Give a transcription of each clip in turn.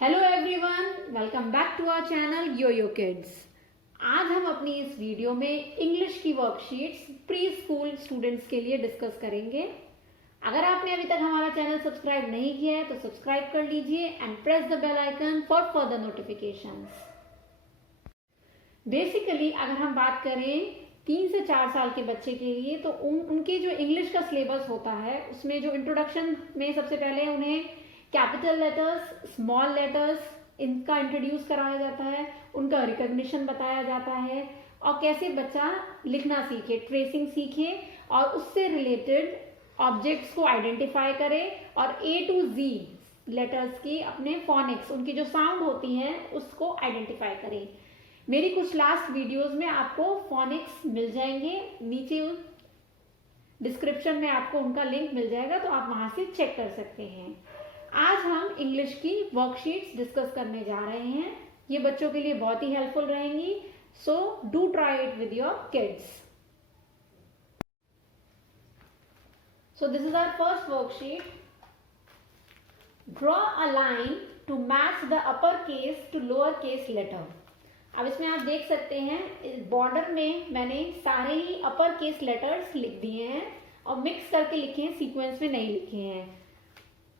Hello everyone, welcome back to our channel yo kids. आज हम अपनी इस वीडियो में इंग्लिश की वर्कशीट्स प्री स्कूल स्टूडेंट्स के लिए डिस्कस करेंगे। अगर आपने अभी तक हमारा चैनल सब्सक्राइब नहीं किया है तो सब्सक्राइब कर लीजिए and press the bell icon for further notifications. Basically अगर हम बात करें 3 से 4 साल के बच्चे के लिए तो उनके जो इंग्लिश का सिलेबस होता है उसमें जो इंट्रोडक्शन में सबसे पहले उन्हें कैपिटल लेटर्स, स्मॉल लेटर्स इनका इंट्रोड्यूस कराया जाता है, उनका रिकॉग्निशन बताया जाता है और कैसे बच्चा लिखना सीखे, ट्रेसिंग सीखे और उससे रिलेटेड ऑब्जेक्ट्स को आइडेंटिफाई करे और ए टू जी लेटर्स की अपने फोनिक्स, उनकी जो साउंड होती हैं उसको आइडेंटिफाई करे। मेरी कुछ लास्ट वीडियोस में आपको फोनिक्स मिल जाएंगे, नीचे डिस्क्रिप्शन में आपको उनका लिंक मिल जाएगा तो आप वहां से चेक कर सकते हैं। आज हम इंग्लिश की वर्कशीट्स डिस्कस करने जा रहे हैं। ये बच्चों के लिए बहुत ही हेल्पफुल रहेंगी, so do try it with your kids. So this is our first worksheet. Draw a line to match the upper case to lower case letter. अब इसमें आप देख सकते हैं बॉर्डर में मैंने सारे ही अपर केस लेटर्स लिख दिए हैं और मिक्स करके लिखे हैं, सीक्वेंस में नहीं लिखे हैं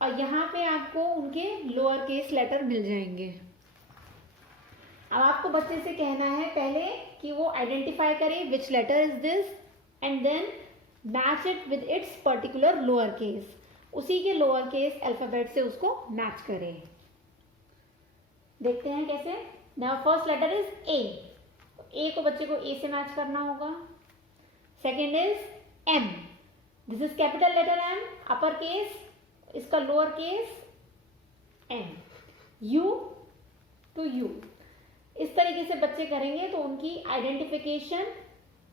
और यहाँ पे आपको उनके लोअर केस लेटर मिल जाएंगे। अब आपको बच्चे से कहना है पहले कि वो आइडेंटिफाई करे which letter is this and then match it with its particular lower case, उसी के लोअर केस अल्फाबेट से उसको मैच करें। देखते हैं कैसे। Now first letter is A, A को बच्चे को ए से मैच करना होगा। Second is M, this is capital letter M, upper case, इसका lower case M. U to U, इस तरीके से बच्चे करेंगे तो उनकी आइडेंटिफिकेशन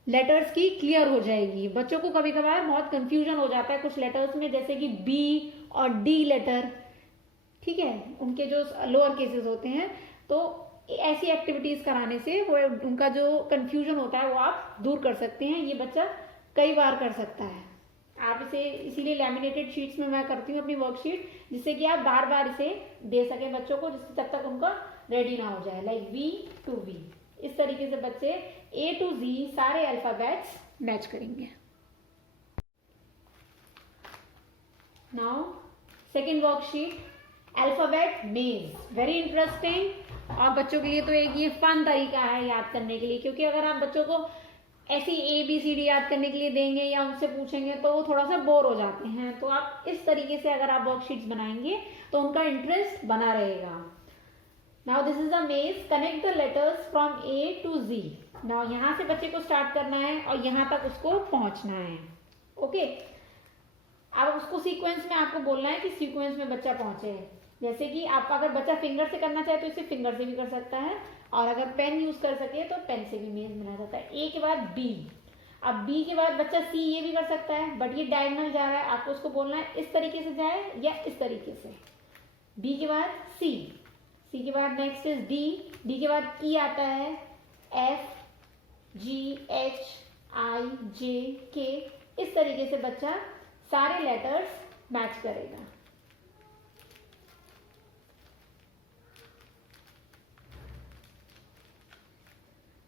लेटर्स की क्लियर हो जाएगी। बच्चों को कभी कभार बहुत कंफ्यूजन हो जाता है कुछ लेटर्स में, जैसे कि बी और डी लेटर, ठीक है, उनके जो लोअर केसेस होते हैं, तो ऐसी एक्टिविटीज कराने से वो उनका जो कंफ्यूजन होता है वो आप दूर कर सकते हैं। ये बच्चा कई बार कर सकता है। आप इसे इसीलिए लैमिनेटेड शीट्स में मैं करती हूँ अपनी वर्कशीट, जिससे कि आप बार बार इसे दे सकें बच्चों को, जिससे तब तक उनका रेडी ना हो जाए। लाइक वी टू वी, इस तरीके से बच्चे ए टू जी सारे अल्फाबेट्स मैच करेंगे। नाउ सेकेंड वर्कशीट, अल्फाबेट मेज। वेरी इंटरेस्टिंग और बच्चों के लिए तो एक ये फन तरीका है याद करने के लिए, क्योंकि अगर आप बच्चों को ऐसी ए बी सी डी याद करने के लिए देंगे या उनसे पूछेंगे तो वो थोड़ा सा बोर हो जाते हैं। तो आप इस तरीके से अगर आप वर्कशीट्स बनाएंगे तो उनका इंटरेस्ट बना रहेगा। Now this is a maze, connect the letters from A to G. Now यहाँ से बच्चे को स्टार्ट करना है और यहाँ तक उसको पहुंचना है। ओके, अब उसको सीक्वेंस में आपको बोलना है कि सीक्वेंस में बच्चा पहुंचे। जैसे कि आप अगर बच्चा फिंगर से करना चाहे तो इसे फिंगर से भी कर सकता है, और अगर पेन यूज कर सके तो पेन से भी मेज बना जाता है। ए के बाद बी, अब बी के बाद बच्चा सी ये भी कर सकता है, बट ये डायगोनल जा रहा है, आपको उसको बोलना है इस तरीके से जाए या इस तरीके से। बी के बाद सी, सी के बाद नेक्स्ट इज डी, डी के बाद ई आता है, एफ जी एच आई जे के। इस तरीके से बच्चा सारे लेटर्स मैच करेगा।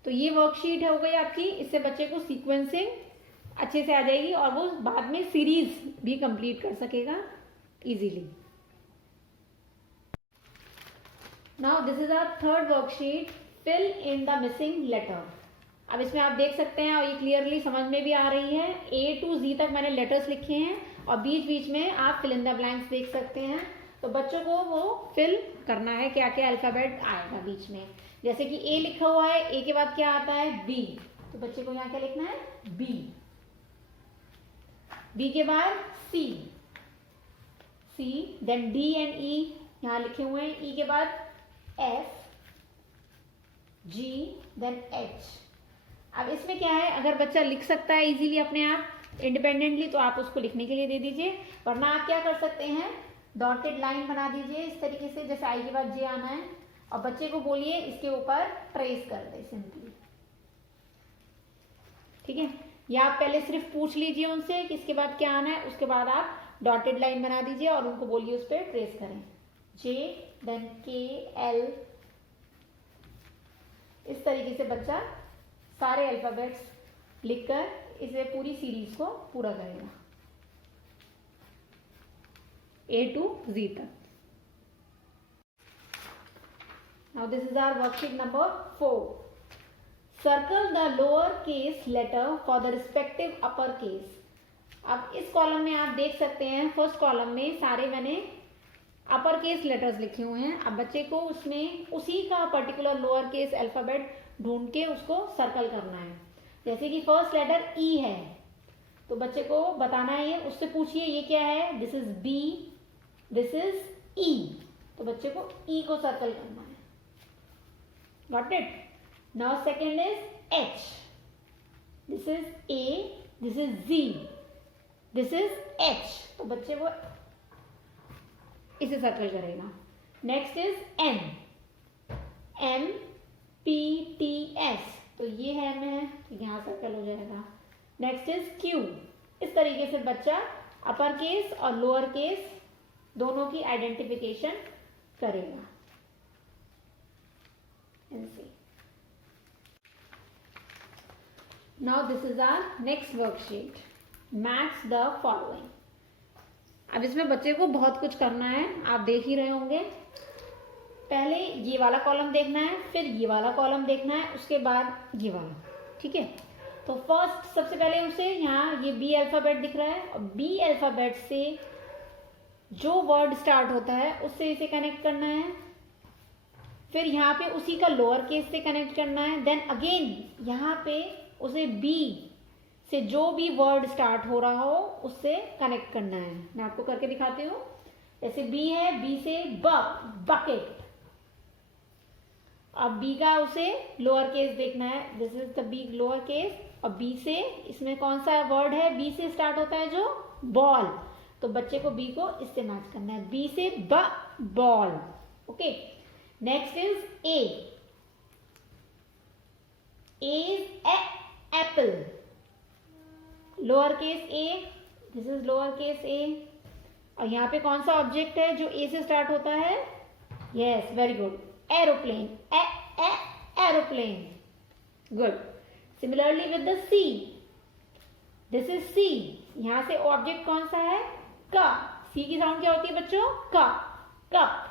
तो ये वर्कशीट हो गई आपकी, इससे बच्चे को सीक्वेंसिंग अच्छे से आ जाएगी और वो बाद में सीरीज भी कंप्लीट कर सकेगा easily. Now this is our third worksheet, fill in the missing letter. अब इसमें आप देख सकते हैं और ये क्लियरली समझ में भी आ रही है, ए टू जी तक मैंने लेटर्स लिखे हैं और बीच बीच में आप फिल इन द ब्लैंक्स देख सकते हैं। तो बच्चों को वो फिल करना है, क्या क्या अल्फाबेट आएगा बीच में। जैसे कि ए लिखा हुआ है, ए के बाद क्या आता है बी, तो बच्चे को यहाँ क्या लिखना है बी। बी के बाद सी, सी देन डी एंड ई यहाँ लिखे हुए हैं, ई के बाद एफ जी देन एच। अब इसमें क्या है, अगर बच्चा लिख सकता है इजीली अपने आप इंडिपेंडेंटली तो आप उसको लिखने के लिए दे दीजिए, वरना आप क्या कर सकते हैं डॉटेड लाइन बना दीजिए इस तरीके से, जैसे आई के बाद जे आना है और बच्चे को बोलिए इसके ऊपर ट्रेस कर दे सिंपली, ठीक है। या आप पहले सिर्फ पूछ लीजिए उनसे कि इसके बाद क्या आना है, उसके बाद आप डॉटेड लाइन बना दीजिए और उनको बोलिए उस पर ट्रेस करें। जे देन KL। इस तरीके से बच्चा सारे अल्फाबेट्स लिखकर इसे पूरी सीरीज को पूरा करेगा A to Z तक। Now this is our worksheet number 4. Circle the lower case letter for the respective upper case. अब इस कॉलम में आप देख सकते हैं, फर्स्ट कॉलम में सारे मैंने अपर केस लेटर्स लिखे हुए हैं। अब बच्चे को उसमें उसी का पर्टिकुलर लोअर केस अल्फाबेट ढूंढ के उसको सर्कल करना है। जैसे कि फर्स्ट लेटर E है तो बच्चे को बताना है, ये उससे पूछिए ये क्या है, this is B, this is E, तो बच्चे को E को सर्कल करना है। Got it? Now second is H, this is A, this is Z, this is H, तो बच्चे को इसे सर्कल करेगा। Next is N, M, P, T, S, तो ये है M है तो यहाँ सर्कल हो जाएगा। Next is Q। इस तरीके से बच्चा अपर केस और लोअर केस दोनों की आइडेंटिफिकेशन करेगा। Now this is our next worksheet, match the following. अब इसमें बच्चे को बहुत कुछ करना है, आप देख ही रहे होंगे। पहले ये वाला कॉलम देखना है, फिर ये वाला कॉलम देखना है, उसके बाद ये वाला, ठीक है। तो फर्स्ट सबसे पहले उसे यहाँ ये B अल्फाबेट दिख रहा है और B अल्फाबेट से जो वर्ड स्टार्ट होता है उससे इसे कनेक्ट करना है। फिर यहाँ पे उसी का लोअर केस से कनेक्ट करना है। देन अगेन यहाँ पे उसे B से जो भी वर्ड स्टार्ट हो रहा हो उससे कनेक्ट करना है। मैं आपको करके दिखाती हूँ। जैसे B है, B से बकेट, अब B का उसे लोअर केस देखना है, this is the B lower case. और B से इसमें कौन सा वर्ड है, B से स्टार्ट होता है जो बॉल, तो बच्चे को B को इससे मैच करना है, B से ball. Okay, next is A, A is Apple, lower case A, this is lower case A। और यहाँ पे कौन सा ऑब्जेक्ट है जो A से स्टार्ट होता है, yes very good, aeroplane, aeroplane, good. Similarly with the C, this is C, यहां से ऑब्जेक्ट कौन सा है, का, C की साउंड क्या होती है बच्चों, का, कप।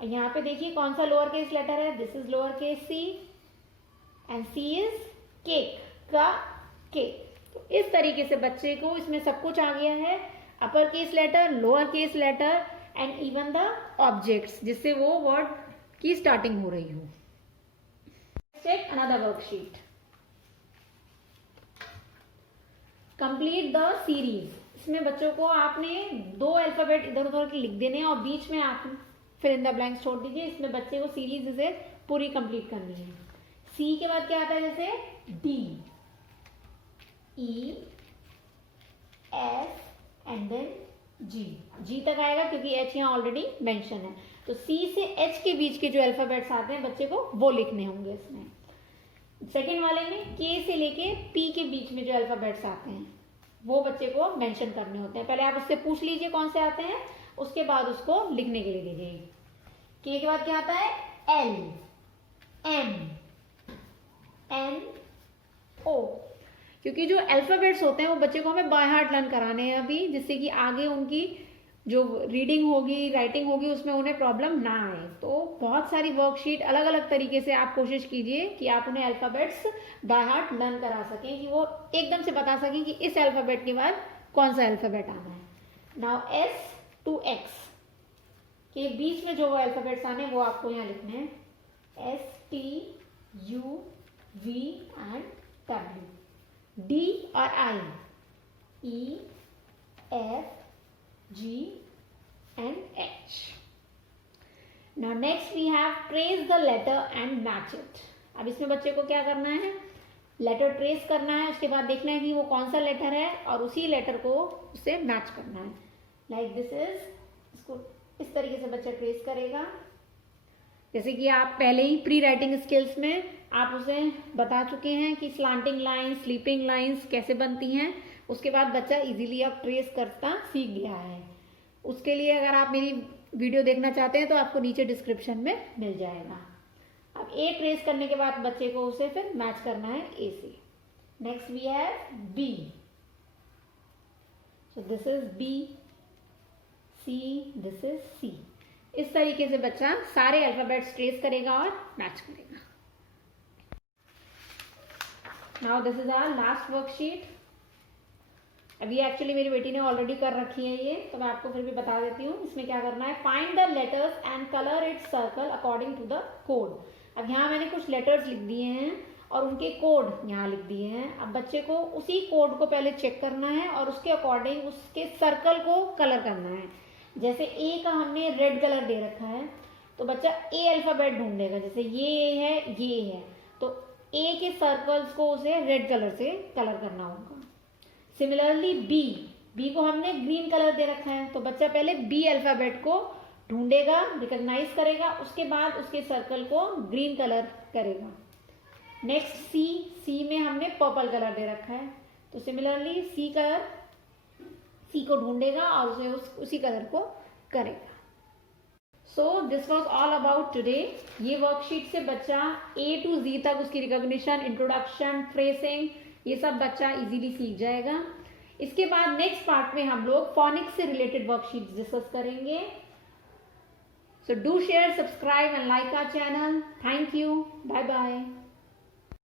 और यहाँ पे देखिए कौन सा लोअर केस लेटर है, this is lower case C and C is cake, का, केक। तो इस तरीके से बच्चे को इसमें सब कुछ आ गया है, upper case letter, lower case letter and even the objects, जिससे वो वर्ड की स्टार्टिंग हो रही हो। Check another worksheet, complete the series. इसमें बच्चों को आपने 2 अल्फाबेट इधर उधर के लिख देने हैं और बीच में आप फिर इन द ब्लैंक्स छोड़ दीजिए। इसमें बच्चे को सीरीज इसे पूरी कंप्लीट करनी है। सी के बाद क्या आता है, जैसे D, E, F and then G तक आएगा क्योंकि H यहाँ ऑलरेडी मेंशन है। तो C से H के बीच के जो अल्फाबेट्स आते हैं बच्चे को वो लिखने होंगे इसमें। सेकेंड वाले में K से लेके P के बीच में जो अल्फाबेट्स आते हैं वो बच्चे को मेंशन करने होते हैं। पहले आप उससे पूछ लीजिए कौन से आते हैं, उसके बाद उसको लिखने के लिए दीजिए। K के बाद क्या आता है, L, M, N, O। क्योंकि जो अल्फाबेट्स होते हैं वो बच्चे को हमें बाय हार्ट लर्न कराने हैं अभी, जिससे कि आगे उनकी जो रीडिंग होगी, राइटिंग होगी, उसमें उन्हें प्रॉब्लम ना आए। तो बहुत सारी वर्कशीट अलग अलग तरीके से आप कोशिश कीजिए कि आप उन्हें अल्फाबेट्स बाय हार्ट लर्न करा सकें, कि वो एकदम से बता सकें कि इस अल्फाबेट के बाद कौन सा अल्फाबेट आना है। नाउ S to X के बीच में जो वो अल्फाबेट्स आने वो आपको यहाँ लिखने हैं, S, T, U, V and W। D और I, E, F, G and H. Now next we have trace the letter and match it. अब इसमें बच्चे को क्या करना है, लेटर ट्रेस करना है, उसके बाद देखना है कि वो कौन सा लेटर है और उसी लेटर को उससे मैच करना है। लाइक दिस इज, इसको इस तरीके से बच्चा ट्रेस करेगा। जैसे कि आप पहले ही प्री राइटिंग स्किल्स में आप उसे बता चुके हैं कि स्लांटिंग लाइंस, स्लीपिंग लाइंस कैसे बनती हैं। उसके बाद बच्चा इजीली अब ट्रेस करता सीख गया है। उसके लिए अगर आप मेरी वीडियो देखना चाहते हैं तो आपको नीचे डिस्क्रिप्शन में मिल जाएगा। अब ए ट्रेस करने के बाद बच्चे को उसे फिर मैच करना है ए से। Next we have B, so this is B, C, this is C. इस तरीके से बच्चा सारे अल्फाबेट्स ट्रेस करेगा और मैच करेगा। Now this is our last worksheet. अभी एक्चुअली मेरी बेटी ने ऑलरेडी कर रखी है ये, तो मैं आपको फिर भी बता देती हूँ। इसमें क्या करना है, find the letters and colour its circle according to the code. अब यहाँ मैंने कुछ लेटर्स लिख दिए हैं और उनके कोड यहाँ लिख दिए हैं। अब बच्चे को उसी कोड को पहले चेक करना है और उसके अकॉर्डिंग उसके सर्कल को कलर करना है। जैसे ए का हमने रेड कलर दे रखा है, तो बच्चा ए अल्फाबेट ढूंढेगा। जैसे ये है, तो ए के सर्कल्स को उसे रेड कलर से कलर करना होगा। सिमिलरली बी को हमने ग्रीन कलर दे रखा है, तो बच्चा पहले बी अल्फाबेट को ढूंढेगा, रिकॉग्नाइज करेगा, उसके बाद उसके सर्कल को ग्रीन कलर करेगा। नेक्स्ट सी में हमने पर्पल कलर दे रखा है, तो सिमिलरली सी को ढूंढेगा और उसे उसी कलर को करेगा। So this was all about today. ये वर्कशीट से बच्चा A to Z तक उसकी रिकॉग्निशन, इंट्रोडक्शन, फ्रेसिंग, ये सब बच्चा इजीली सीख जाएगा। इसके बाद नेक्स्ट पार्ट में हम लोग फोनिक्स से रिलेटेड वर्कशीट्स डिस्कस करेंगे। So do share, subscribe and like our channel. Thank you, bye bye.